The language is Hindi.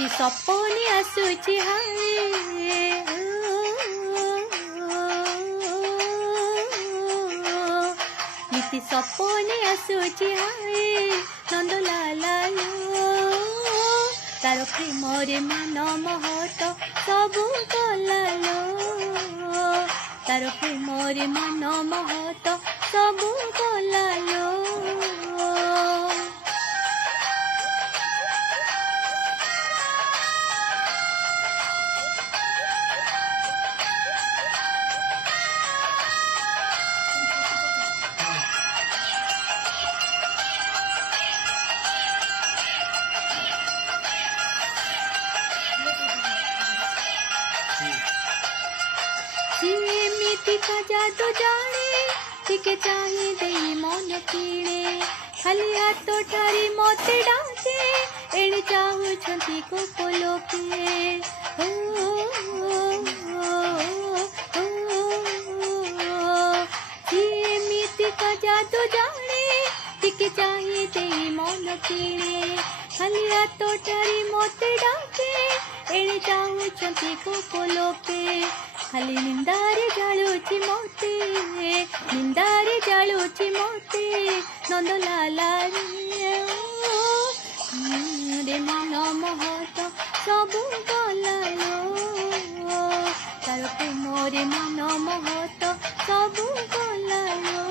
नीति सपने आसुची हाय नीति सपने आसुची हाय नंदलाला तार प्रेम रे मान महत सबू गलालो तार प्रेम रे मान महत सबू गलालो सिमिति का जादू जाने टिके चाहिए दे मन किणे खाली हाथ ठारी मते डाके एणे चाहू छंती को पोलोके सिमिति का जादू जाने टिके चाहिए दे मन किणे खाली हाथ ठारी मते डाके एणे चाहू छंती को पोलोके खाली निंदारे जालुची मोते निंदारे जालुची मोते नंदलाला रे मन महत सबू गलालो तार प्रेम रे मन महत सबू गलालो